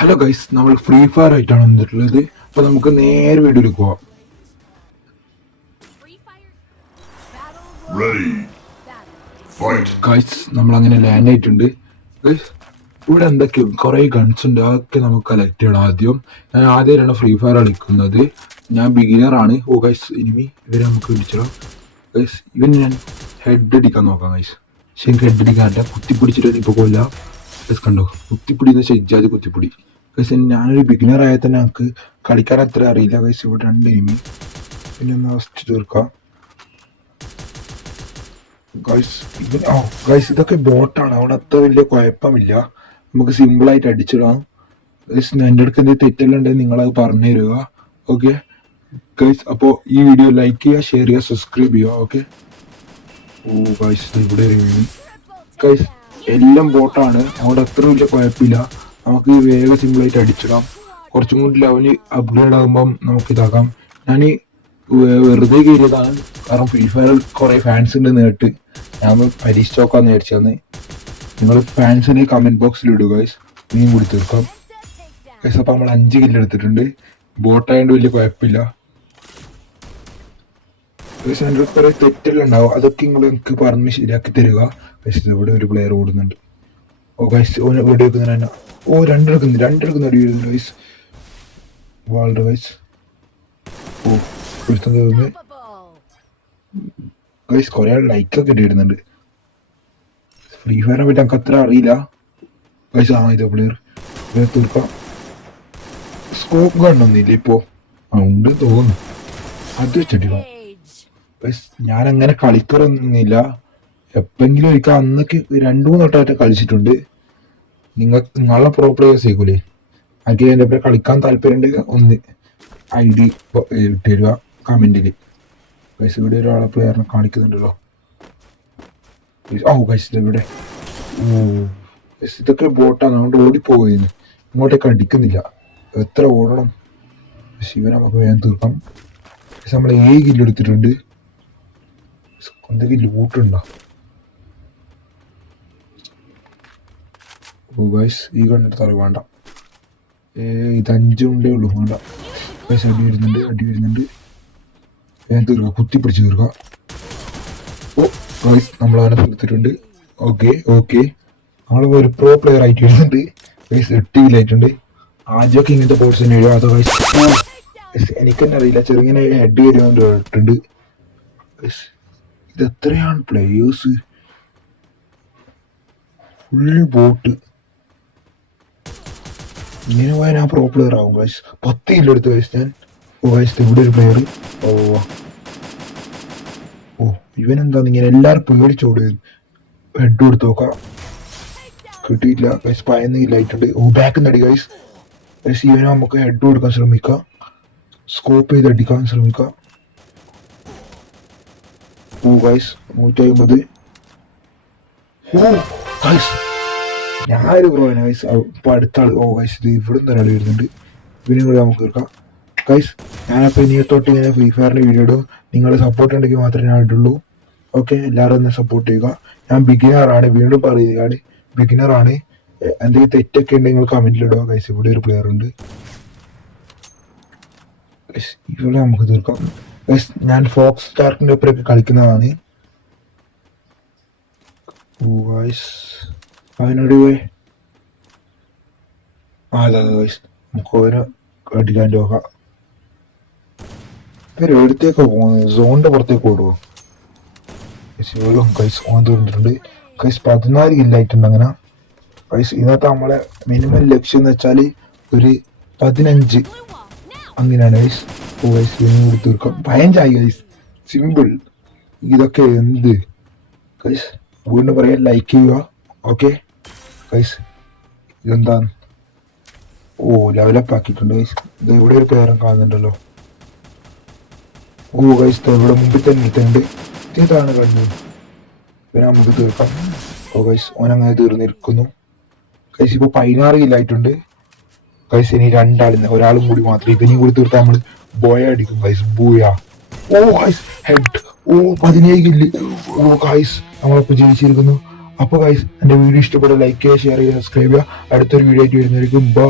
Hello guys, നമ്മൾ free fire ആയിട്ടാണ് വന്നിട്ടുള്ളത്. അപ്പോൾ നമുക്ക് നേരെ വീഡിയോയിൽ പോവാം. ഗൈസ്, നമ്മൾ അങ്ങനെ ലാൻഡ് ആയിട്ടുണ്ട്. ഗൈസ്, ഇവിടെ എന്തൊക്കെയോ കുറേ ഗൺസ് ഉണ്ട്, അതൊക്കെ നമുക്ക് കളക്ട് ചെയ്യണം. ഞാൻ ആദ്യമായിട്ടാണ് ഫ്രീ ഫയർ കളിക്കുന്നത്. ഞാൻ ബിഗിനറാണ്. ഓ ഗൈസ്, ഇനിമി ഇവരെ നമുക്ക് വിളിച്ചിടാം. ഗൈസ്, ഇവൻ ഞാൻ ഹെഡ് അടിക്കാൻ നോക്കാം. ഗൈസ്, പക്ഷെ എനിക്ക് ഹെഡ് അടിക്കാനില്ല. കുത്തിപ്പിടിച്ചിട്ട് ഇപ്പോൾ കൊല്ലാം. ഗൈസ് കണ്ടോ, കുത്തിപ്പിടിന്ന് ഷെജ്ജാത് കുത്തിപ്പിടി. ഗൈസ്, ഞാനൊരു ബിഗിനർ ആയാൽ തന്നെ നമുക്ക് കളിക്കാൻ അത്ര അറിയില്ല. ഗൈസ്, ഇവിടെ 2 എനിമി. പിന്നെ ഒന്ന് ഫസ്റ്റ് തീർക്കാം. ഗൈസ് ഇതൊക്കെ ബോട്ടാണ്, അവിടെ അത്ര വലിയ കുഴപ്പമില്ല. നമുക്ക് സിമ്പിളായിട്ട് അടിച്ചിടാം. ഗൈസ്, എൻ്റെ അടുത്ത് എന്തെങ്കിലും തെറ്റെല്ലാം ഉണ്ടെങ്കിൽ നിങ്ങളത് പറഞ്ഞു തരിക. ഓക്കെ ഗൈസ്, അപ്പോൾ ഈ വീഡിയോ ലൈക്ക് ചെയ്യുക, ഷെയർ ചെയ്യുക, സബ്സ്ക്രൈബ് ചെയ്യുക. ഓക്കെ. ഓ ഗൈസ്, ഇവിടെ ഒരു എനിമി. ഗൈസ്, എല്ലാം ബോട്ടാണ്, അവിടെ അത്ര വലിയ കുഴപ്പമില്ല. നമുക്ക് വേഗം സിമ്പിളായിട്ട് അടിച്ചിടാം. കുറച്ചും കൂടി ലെവല് അപ്ഗ്രേഡ് ആകുമ്പം നമുക്ക് ഇതാക്കാം. ഞാൻ വെറുതെ കയറിയതാണ്, കാരണം ഫ്രീ ഫയറിൽ കുറേ ഫാൻസ് ഉണ്ട് നേരിട്ട്. ഞാൻ പരീക്ഷ നോക്കാൻ നേരിച്ചതെന്ന്. നിങ്ങൾ ഫാൻസിനെ കമൻറ്റ് ബോക്സിൽ ഇടുക ഗൈസ്, നീയും കൂടി തീർക്കാം. ഗൈസ്, അപ്പോൾ നമ്മൾ 5 കില്ല് എടുത്തിട്ടുണ്ട്. ബോട്ടായതുകൊണ്ട് വലിയ കുഴപ്പമില്ല. ഗൈസ്, എൻ്റെ കുറേ തെറ്റെല്ലാം ഉണ്ടാവും, അതൊക്കെ നിങ്ങൾ എനിക്ക് പറഞ്ഞ് ശരിയാക്കി തരിക. ഗൈസ്, ഇവിടെ ഒരു പ്ലെയർ ഓടുന്നുണ്ട്. ഓ ഗൈസ്, ഓനെ വീഡിയോ വെക്കുന്ന തന്നെ. ഓ രണ്ടെടുക്കുന്ന അടി വരുന്നുണ്ട് ഗൈസ്. Walled guys. ഓ ഒരുത്തം തോന്നുന്നു. ഗൈസ്, കുറേ ലൈക്കൊക്കെ ഇട്ടിരുന്നുണ്ട്. ഫ്രീ ഫയറിനെ പറ്റി നമുക്ക് അത്ര അറിയില്ല ഗൈസ്. ഇത് പ്ലെയർ തീർക്കാം. സ്കോപ്പ് കണ്ടൊന്നില്ല ഇപ്പോ. ഉണ്ട് തോന്നുന്നു, അത് വെച്ചിട്ടില്ല ഗൈസ്. ഞാനങ്ങനെ കളിക്കാറൊന്നുമില്ല. എപ്പെങ്കിലും ഒരിക്കൽ അന്നൊക്കെ 2-3 വട്ടമായിട്ട് കളിച്ചിട്ടുണ്ട്. നിങ്ങളെ പ്രോ പ്ലേയേഴ്സ് ആയിക്കൂലേ, എനിക്ക് എൻ്റെ പേരെ കളിക്കാൻ താല്പര്യം ഉണ്ടെങ്കിൽ ഒന്ന് ID ഇട്ട് തരിക കമൻറ്റിൽ. ഗൈസ്, ഇവിടെ ഒരാളെ പ്ലെയറിനെ കാണിക്കുന്നുണ്ടല്ലോ. ഓ ഗൈസ്, ഇവിടെ ഗൈസ് ഇതൊക്കെ ബോട്ടാണ്, അതുകൊണ്ട് ഓടിപ്പോകുന്നു. ഇങ്ങോട്ടേക്ക് അടിക്കുന്നില്ല. എത്ര ഓടണം. ശിവനെ നമുക്ക് വേഗം തീർക്കാം. പക്ഷെ നമ്മൾ 7 കില്ല് എടുത്തിട്ടുണ്ട്. എന്തെങ്കിലും ലൂട്ടുണ്ടോ? ഓ ഗൈസ്, ഈ കണ്ടെടുത്താൽ വേണ്ട. ഇത് 5 ഉണ്ടേ ഉള്ളൂ, വേണ്ട. ഗൈസ്, അടി വരുന്നുണ്ട്. വേഗം തീർക്കുക, കുത്തിപ്പിടിച്ച് തീർക്കുക. ഓ ഗൈസ്, നമ്മൾ അവനെ തീർത്തിട്ടുണ്ട്. ഓക്കെ നമ്മൾ ഒരു പ്രോ പ്ലെയർ ആയിട്ട് വരുന്നുണ്ട്. ഗൈസ്, 8 കില്ലായിട്ടുണ്ട്. ആദ്യമൊക്കെ ഇങ്ങനത്തെ ബോട്ട്സ് തന്നെ എഴുതുക. അതോ ഗൈസ് എനിക്ക് തന്നെ അറിയില്ല, ചെറുങ്ങനെ ഹെഡ് വരുന്നുണ്ട്. ഗൈസ്, ഇത് എത്രയാണ് പ്ലേയേഴ്സ്, ഫുൾ ബോട്ട്. ഇങ്ങനെ പോയാൽ ഞാൻ പ്രോ പ്ലെയർ ആവും ഗൈസ്. 10 കിലോ എടുത്ത് ഗൈസ് ഞാൻ. ഓ ഗൈസ്, ഇവിടെ ഒരു പ്ലെയർ. ഓ ഇവനെന്താ ഇങ്ങനെ എല്ലാവരും പേടിച്ചോട്. ഹെഡ് കൊടുത്ത് നോക്കാം, കിട്ടിയില്ല ഗൈസ്. 11 കില്ലായിട്ടുണ്ട്. ഓ ബാക്ക് നിന്ന് അടി ഗൈസ്. ഗൈസ്, ഇവനെ നമുക്ക് ഹെഡ് കൊടുക്കാൻ ശ്രമിക്കാം, സ്കോപ്പ് ചെയ്ത് അടിക്കാൻ ശ്രമിക്കാം. ഓ ഗൈസ്, 150. ഓ ഗൈസ്, ഞാനൊരു പ്രോനെ ഗൈസ്. ഇപ്പൊ അടുത്ത ആൾ. ഓ ഗൈസ്, ഇത് ഇവിടെ നിന്ന് ഒരാൾ വരുന്നുണ്ട്. ഇവനും കൂടെ നമുക്ക് തീർക്കാം ഗൈസ്. ഞാനപ്പോൾ ഇനി തൊട്ട് ഇങ്ങനെ ഫ്രീ ഫയറിൻ്റെ വീഡിയോ ഇടും. നിങ്ങളുടെ സപ്പോർട്ട് ഉണ്ടെങ്കിൽ മാത്രമേ ഞാൻ ഇടുള്ളൂ. ഓക്കെ, എല്ലാവരും ഒന്ന് സപ്പോർട്ട് ചെയ്യുക. ഞാൻ ബിഗിനറാണ്, വീണ്ടും പറയുകയാണ്, ബിഗിനറാണ്. എന്തെങ്കിലും തെറ്റൊക്കെ ഉണ്ടെങ്കിൽ നിങ്ങൾ കമൻറ്റിലിടുക ഗൈസ്. ഇവിടെ ഒരു പ്ലെയർ ഉണ്ട് ഗൈസ്, ഇവിടെ നമുക്ക് തീർക്കാം ഗൈസ്. ഞാൻ ഫോക്സ് സ്റ്റാർക്കിൻ്റെ ഒപ്പരൊക്കെ കളിക്കുന്നതാണ്. ഓ ഗൈസ്, അവനോട് പോയി. അതെ ഗൈസ്, നമുക്ക് അവന് അടിക്കാൻ നോക്കാം. ഇവർ എവിടത്തേക്കാണ് പോകുന്നത്? സോണിൻ്റെ പുറത്തേക്ക് ഓടുമോ? ഗൈസ്, ഓൻ തീർന്നിട്ടുണ്ട് ഗൈസ്. 14 കില്ലായിട്ടുണ്ട്. അങ്ങനെ ഗൈസ്, ഇതിനകത്ത് നമ്മളെ മിനിമം ലക്ഷ്യം എന്ന് വെച്ചാൽ ഒരു 15 അങ്ങനെയാണ് ഗൈസ്. ഓ ഗൈസ്, ഇതിനും കൂടി തീർക്കാം. 15 ഗൈസ്, സിമ്പിൾ. ഇതൊക്കെ എന്ത് ഗൈസ്, വീണ്ടും പറയാൻ ലൈക്ക് ചെയ്യുക. ഓക്കെ ഗൈസ്, ഇതെന്താണ്? ഓ ലെവലപ്പ് ആക്കിയിട്ടുണ്ട് ഗൈസ്. ഇത് ഇവിടെ ഒരു പേരും കാണുന്നുണ്ടല്ലോ. ഓ ഗൈസ്, ഇവിടെ മുമ്പിൽ തന്നെ എടുത്തുണ്ട്. ഇതാണ് കണ്ടു. പിന്നെ നമുക്ക് തീർക്കാം. ഓ ഗൈസ്, ഓനങ്ങനെ തീർന്നിരിക്കുന്നു ഗൈസ്. ഇപ്പോൾ 16 കില്ലായിട്ടുണ്ട് ഗൈസ്. ഇനി 2 ആളിന്ന്, ഒരാളും കൂടി മാത്രമേ. ഇവനെയും കൂടി തീർത്താൽ നമ്മൾ ബോയ അടിക്കും ഗൈസ്. ബൂയാ. ഓ ഗൈസ്, ഹെഡ്. ഓ 17 കില്ല്. ഓ ഗൈസ്, നമ്മളിപ്പോൾ ജയിച്ചിരിക്കുന്നു. അപ്പോൾ ഗൈസ് എൻ്റെ വീഡിയോ ഇഷ്ടപ്പെട്ട ലൈക്ക് ചെയ്യുക, ഷെയർ ചെയ്യുക, സബ്സ്ക്രൈബ് ചെയ്യുക. അടുത്തൊരു വീഡിയോ ആയിട്ട് വരുന്നതായിരിക്കും. ബൈ.